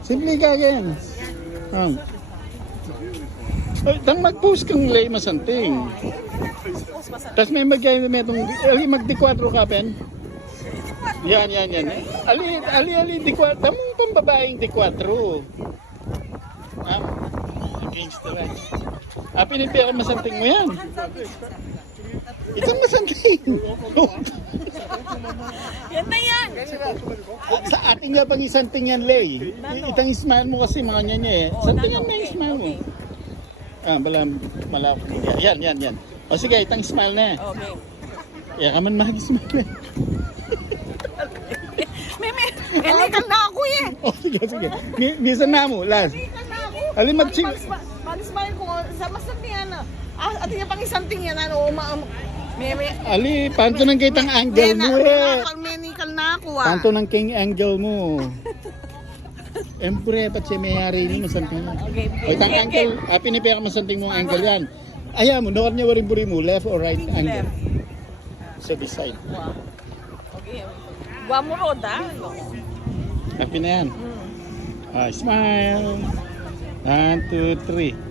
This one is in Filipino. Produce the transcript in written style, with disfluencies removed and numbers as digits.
Simple ka yan. Tang mag-post kang lay masanting. Tapos may magdi-4 ka pen. Yan. Ali, di-4. Tamang pambabaeng di-4. Against the right. Pinipira masanting mo yan. Isang masanting. Yan na yan. Sa akin nga pang isang tingyan, Lay. Itang smile mo kasi mga niya eh. Santingan mo yung smile mo. Malapit. Yan. O sige, itang smile na. Okay. Kaya ka man mag-smile eh. Ilikan na ako eh. O sige. Bisan na mo, last. Ali mag-ching. Mag-smile ko sa masantingan na. At yung pang isang tingyan, Ali, panto ng kitang angle mo eh. Medical na ako Panto ng king angle mo. Empre, pat siya mayari ni masanting mo. Okay. O itang angle, pinipira masanting mo ang angle yan. Ayaw mo, nukar niya warin-buri mo, left or right angle? Left. So beside. Okay. Guamo road Happy na yan. Smile. 1, 2, 3.